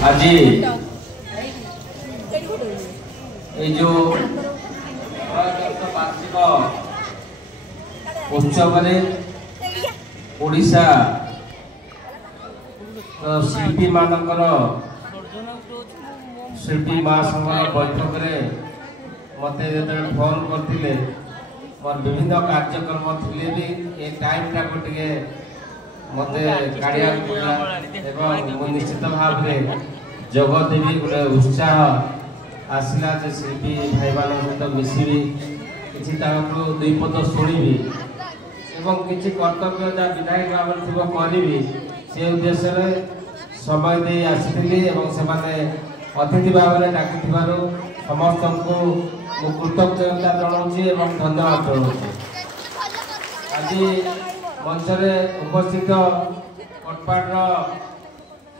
आज जो वार्षिक उत्सव ओडिशा शिल्पी मानकर शिल्पी महासंघ बैठक में मत फोन करते मोर विभिन्न कार्यक्रम थे भी ये टाइम टाक मत काढ़िया पड़ा निश्चित भाव में जगदेवी गोटे उत्साह आसला जे शिल्पी भाई मान सहित मिसबी कि दुई पद शुणी एवं किसी कर्तव्य जहाँ विधायक भाव थी करी से उद्देश्य समय दे आसी अतिथि भाव में डाक समस्त को कृतज्ञता जनाऊँगी और धन्यवाद जनाऊँगी। आज मंच उपस्थित कटपाड़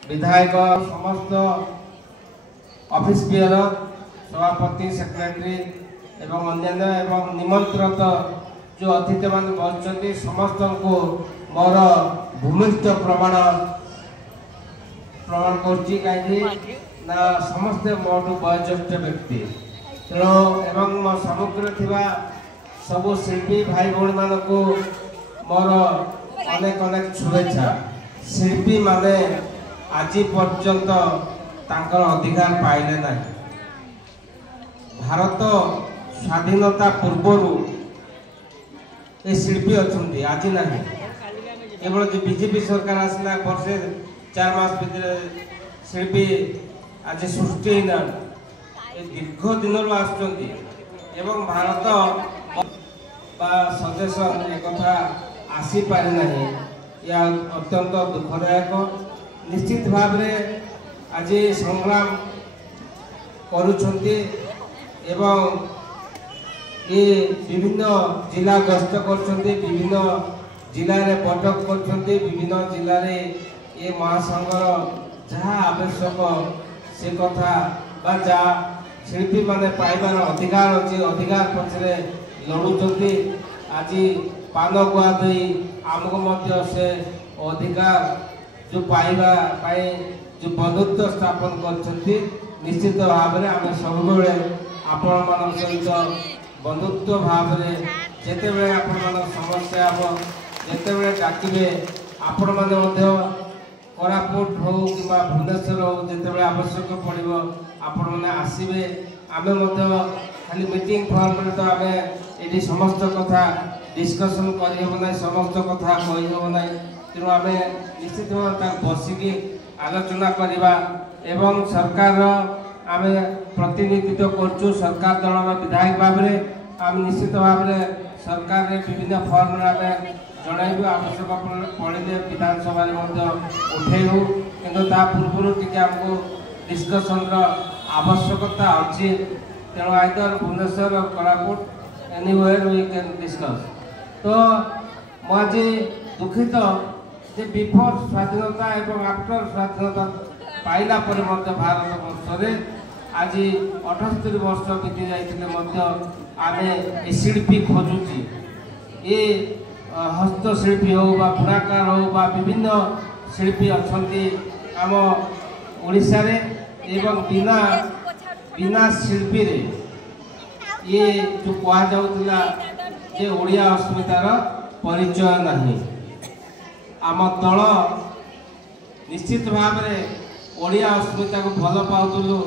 विधायक समस्त ऑफिस बियर सभापति सेक्रेटरी एवं अन्य एवं निमंत्रित जो अतिथि मान बसुँच समस्त को मोर भूमिष्ठ प्रमाण कहीं समस्ते मोटू वयोज्येष्ठ व्यक्ति तेणु एवं मो सम्मुखें थिबा सबु शिल्पी भाई भौणी मान को मोर अनेक अनेक शुभेच्छा। शिल्पी माने आज पर्यंत तांकर अधिकार पाइले ना। भारत स्वाधीनता पूर्वर ये शिल्पी अच्छा आज ना केवल जो बीजेपी सरकार आसला वर्षे 4 मास भीतर शिल्पी आज सृष्टि ना दीर्घ दिन आसुँच भारत सजेसन एक आसी पारि ना या अत्यंत दुखदायक। निश्चित भाव में आज संग्राम करुछंती एवं ये विभिन्न जिला गस्त करछंती विभिन्न जिले में बैठक करछंती विभिन्न जिले में ये महासंघर जहाँ आवश्यक से कथा बा जहाँ शिल्पी माने पाइबार अधिकार अच्छे अधिकार पछरे लड़ुचंती। आज पान गुआ दे आमको मध्य से अधिकार जो पाइबा पाई जो बंधुत्व स्थापन करछंती निश्चित भाव में आम सब आपण मान सहित बंधुत्व भाव में जिते बड़े आपण मान समस्या हम जिते बड़े डाकिबे आपण मैंने कोरापुट हो कि भुवनेश्वर हो जिते आवश्यक पड़ो आपण मैंने आसबे आम खाली मीटिंग फॉर्म तो आम ये समस्त कथा डिस्कसन करना समस्त कथा कहीहब ना तेणु आम निश्चित भाव बसिकी आलोचना करवा एवं सरकार आम प्रतिनिधित्व करचु सरकार दल विधायक भाव में आम निश्चित भाव में सरकार विभिन्न फॉर्म आम जनइबू आवश्यक पड़े विधानसभा उठेबू कि पूर्व टी आमको डिस्कसन आवश्यकता अच्छी तेणु आइदर भुवनेश्वर और Koraput anywhere we can discuss. तो मुझे दुखित जे बिफोर स्वाधीनता एवं आफ्टर स्वाधीनता पाइला पर भारत वर्ष आज 78 वर्ष बीती जाते आम ए शिल्पी खोजुची ये हस्तशिल्पी हो बुणाकार हो विभिन्न शिल्पी अच्छा आम ओडिशा रे एवं बिना बिना शिल्पी रे ये जो कहुला जे ओडिया अस्मितार परिचय नहीं। आम दल निश्चित भाव में ओडिया अस्मिता को भल पाऊलु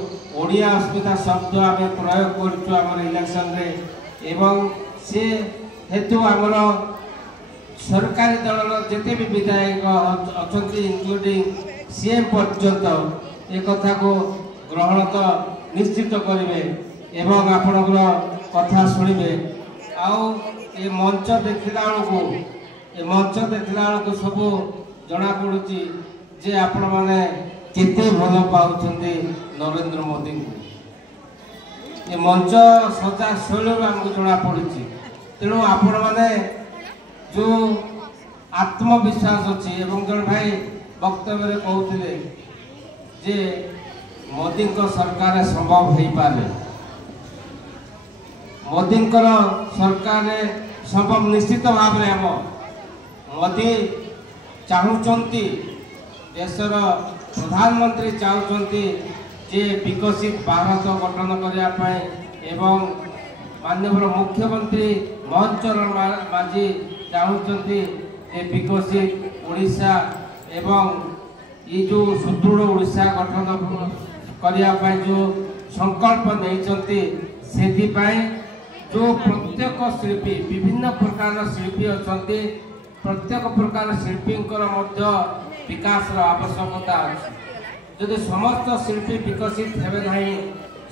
ओडिया अस्मिता शब्द आम प्रयोग कर इलेक्शन रे एवं से हेतु आमर सरकारी दल जिते भी विधायक अच्छा इंक्लूडिंग सीएम पर्यंत एक कथा को ग्रहण तो निश्चित करेंगे एवं आपणकर कथा शुणवे आउ ये मंच देखला बेलू सब जना पड़ी जे आपण मैंने केते भल पाउछंती नरेंद्र मोदी को ये मंच सजा शैली आमको जना पड़ी तेणु आपण मैंने जो आत्मविश्वास अच्छी एवं जन भाई वक्तव्य कहते जे मोदी सरकार संभव हो पारे मोदी सरकार संभव निश्चित भाव में आम मोदी चाहूँगी देशर प्रधानमंत्री चाहते जे विकसित भारत गठन करने एवं माननीय मुख्यमंत्री मोहन चरण माझी चाहते विकसित ओडिशा एवं ये जो सुदृढ़ ओडिशा गठन करने जो संकल्प नहीं जो प्रत्येक शिल्पी विभिन्न प्रकार शिल्पी अच्छा प्रत्येक प्रकार शिल्पी विकास आवश्यकता अच्छी जदि समस्त शिल्पी विकसित हे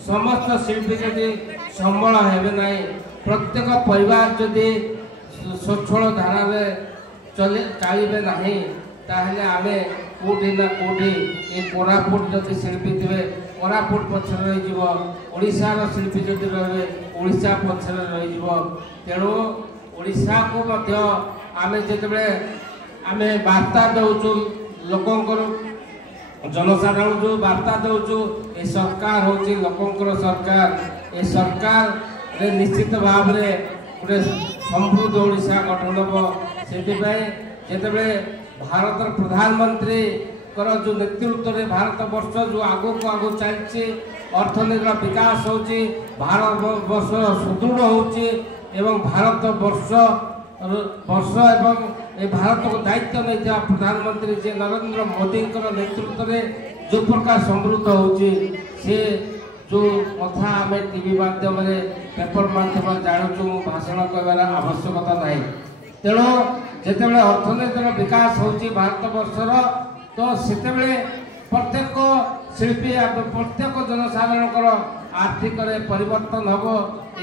समस्त शिल्पी जदि संबल हे प्रत्येक परिवार जदि स्वच्छल धारा चलिए ना ताहले आमे कोठी ना कोठी ये कोरापुट जदि शिल्पी थे कोरापुट पछरे रही ओडिशार शिल्पी जदि रहे ओडिशा पछरे रही तेणु ओडिशा को मध्य आमे जेतबे आमे वार्ता दउचु लोकंकर जनसाधारण जो वार्ता दउचु ए सरकार होची लोकंकर सरकार ए सरकार रे निश्चित भाव रे गोटे समृद्ध ओडिशा गठन हो से भारत प्रधानमंत्री जो नेतृत्व में भारत वर्ष जो आगो को आगो चलती अर्थनीतिर विकास होची भारत वर्ष सुदृढ़ होची एवं भारत वर्ष एवं ए भारत को दायित्व नहीं प्रधानमंत्री जे नरेंद्र मोदी नेतृत्व में जो प्रकार समृद्ध होची से जो कथा आम टीवी माध्यम पेपर माध्यम जानूँ भाषण कहबार आवश्यकता ना तेणु जिते अर्थनीतिर विकास होची भारत वर्षर तो सेते प्रत्येक शिल्पी प्रत्येक जनसाधारण आर्थिक परिवर्तन हम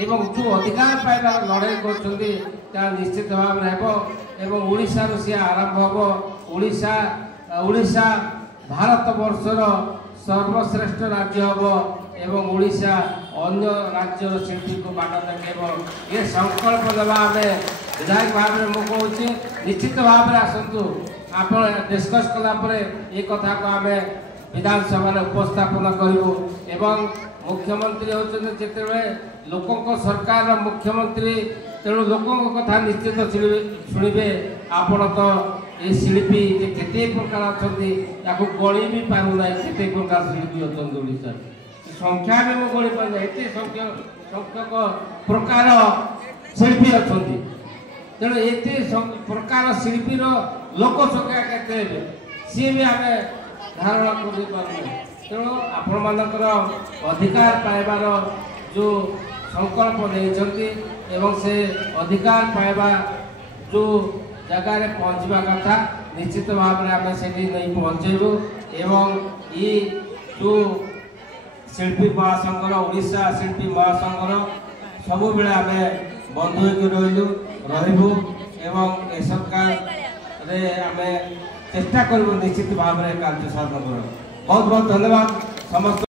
एवं जो अधिकार पाइबार लड़ाई कर निश्चित भाव में ओडिशा सी आरंभ हम ओडिशा भारत वर्षर सर्वश्रेष्ठ राज्य हम एवं ओडिशा अन्य राज्य शिल्पी को बाट देखेब ये संकल्प देवा आम विधायक भाव में मुझे निश्चित भाव में आसतु आप डिस्कस कलापर ये कथा को आम विधानसभा उपस्थापन करूँ एवं मुख्यमंत्री होते जिते लोकों सरकार मुख्यमंत्री तेणु लोकों कथा निश्चित शुणवे आपण तो ये शिल्पी केते प्रकार अच्छा गणी भी पारना केते प्रकार शिल्पी अच्छा ओडिशा संख्या भी मुझे गणी पाना एत संख्यक प्रकार शिल्पी अच्छा तेणु एत प्रकार शिल्पीर लोक संख्या के सी भी आम धारणा कर तेणु आपण मानकर अधिकार पाइबार जो संकल्प नहीं एवं से अधिकार पाइबा जो जगार पहुँचवा कथा निश्चित भाव में आम से नहीं पहुँचेबू एवं ये जो शिल्पी महासंघर ओडिशा शिल्पी महासंघर सबु बेले आम बंधु रही एवं ए सरकार रे आम चेष्टा करूँ निश्चित भाव में कार्य साधन कर बहुत बहुत धन्यवाद समस्त।